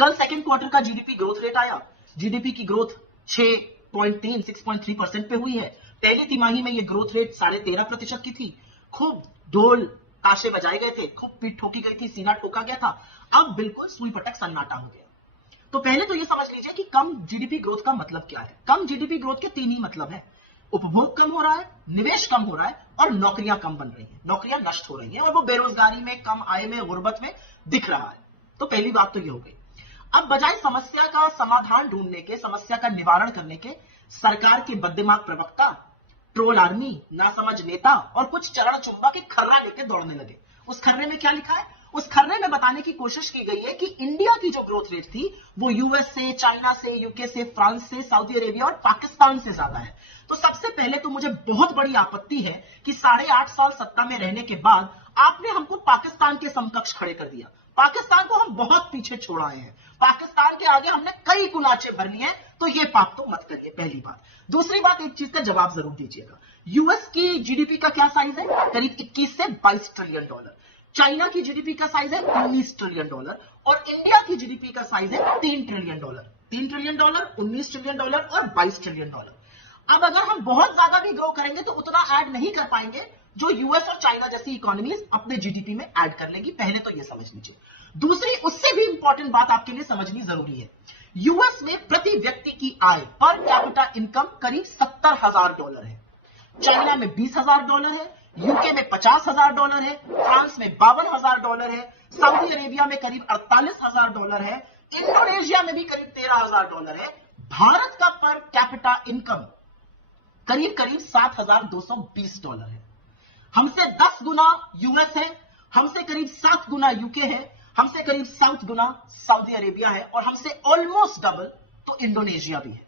कल second quarter का GDP growth rate आया, जीडीपी की ग्रोथ 6.3 पे हुई है। पहली तिमाही में ये ग्रोथ रेट 13.5% की थी। खूब ढोल ताशे बजाए गए थे, खूब पीठ ठोकी गई थी, सीना ठोका गया था। अब बिल्कुल सुई पटक सन्नाटा हो गया। तो पहले तो ये समझ लीजिए कि कम जीडीपी ग्रोथ का मतलब क्या है। कम जीडीपी ग्रोथ के तीन ही मतलब है, उपभोग कम हो रहा है, निवेश कम हो रहा है और नौकरियां कम बन रही हैं, नौकरियां नष्ट हो रही हैं और वो बेरोजगारी में, कम आय में, गुर्बत में दिख रहा है। तो पहली बात तो ये हो गई। अब बजाय समस्या का समाधान ढूंढने के, समस्या का निवारण करने के, सरकार के बददिमाग प्रवक्ता, ट्रोल आर्मी, नासमझ नेता और कुछ चरण चुंबक के खर्रा लेके दौड़ने लगे। उस खर्रे में क्या लिखा है? उस खर्रे में बताने की कोशिश की गई है कि इंडिया की जो ग्रोथ रेट थी वो यूएस से, चाइना से, यूके से, फ्रांस से, सऊदी अरेबिया और पाकिस्तान से ज्यादा है। तो सबसे पहले तो मुझे बहुत बड़ी आपत्ति है कि 8.5 साल सत्ता में रहने के बाद आपने हमको पाकिस्तान के समकक्ष खड़े कर दिया। पाकिस्तान को हम बहुत पीछे छोड़ आए हैं, पाकिस्तान के आगे हमने कई कुनाचे भर लिए हैं, तो ये पाप तो मत करिए, पहली बात। दूसरी बात, एक चीज का जवाब जरूर दीजिएगा, यूएस की जीडीपी का क्या साइज है? करीब 21 से 22 ट्रिलियन डॉलर। चाइना की जीडीपी का साइज है 19 ट्रिलियन डॉलर और इंडिया की जीडीपी का साइज है 3 trillion dollar. 3 trillion dollar, 19 trillion dollar और 22 ट्रिलियन डॉलर। अब अगर हम बहुत ज्यादा भी ग्रो करेंगे तो उतना ऐड नहीं कर पाएंगे जो यूएस और चाइना जैसी इकोनॉमीज अपने जीडीपी में ऐड कर लेंगी। पहले तो ये समझ लीजिए। दूसरी, उससे भी इंपॉर्टेंट बात आपके लिए समझनी जरूरी है, यूएस में प्रति व्यक्ति की आय, पर कैपिटा इनकम करीब $70,000 है। चाइना में $20,000 है, यूके में $50,000 है, फ्रांस में $52,000 है, सऊदी अरेबिया में करीब $48,000 है, इंडोनेशिया में भी करीब $13,000 है। भारत का पर कैपिटा इनकम करीब करीब $7,220 है। हमसे 10 गुना यूएस है, हमसे करीब 7 गुना यूके है, हमसे करीब 7 गुना सऊदी अरेबिया है और हमसे ऑलमोस्ट डबल तो इंडोनेशिया भी है।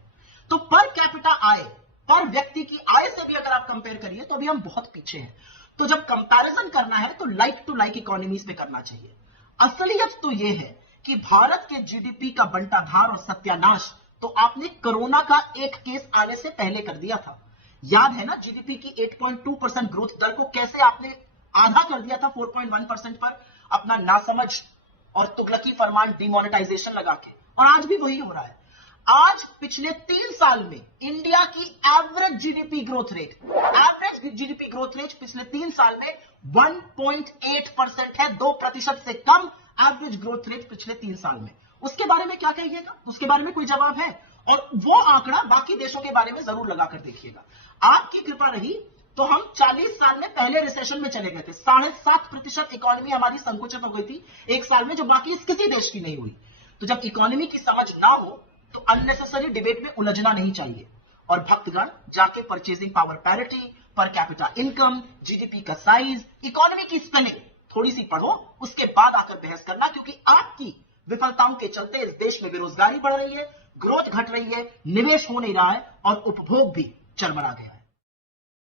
तो पर कैपिटा आय, पर व्यक्ति की आय से भी अगर आप कंपेयर करिए तो अभी हम बहुत पीछे हैं। तो जब कंपैरिजन करना है तो लाइक टू लाइक इकोनॉमीज पे करना चाहिए। असलियत तो यह है कि भारत के जीडीपी का बंटाधार और सत्यानाश तो आपने कोरोना का एक केस आने से पहले कर दिया था। याद है ना, जीडीपी की 8.2% ग्रोथ दर को कैसे आपने आधा कर दिया था 4.1% पर, अपना नासमझ और तुगलकी फरमान डिमोनेटाइजेशन लगा के, और आज भी वही हो रहा है। आज पिछले 3 साल में इंडिया की एवरेज जीडीपी ग्रोथ रेट पिछले 3 साल में 1.8% है, 2% से कम एवरेज ग्रोथ रेट पिछले 3 साल में। उसके बारे में क्या कहिएगा? उसके बारे में कोई जवाब है? और वो आंकड़ा बाकी देशों के बारे में जरूर लगाकर देखिएगा। आपकी कृपा रही तो हम 40 साल में पहले रिसेशन में चले गए थे। 7.5% इकोनॉमी हमारी संकुचित हो गई थी एक साल में, जो बाकी किसी देश की नहीं हुई। तो जब इकोनॉमी की समझ ना हो तो अननेसेसरी डिबेट में उलझना नहीं चाहिए। और भक्तगण, जाके purchasing power parity, per capita income, GDP का साइज, इकोनॉमी की स्पेलिंग थोड़ी सी पढ़ो, उसके बाद आकर बहस करना, क्योंकि आपकी विफलताओं के चलते इस देश में बेरोजगारी बढ़ रही है, ग्रोथ घट रही है, निवेश हो नहीं रहा है और उपभोग भी चरमरा गया।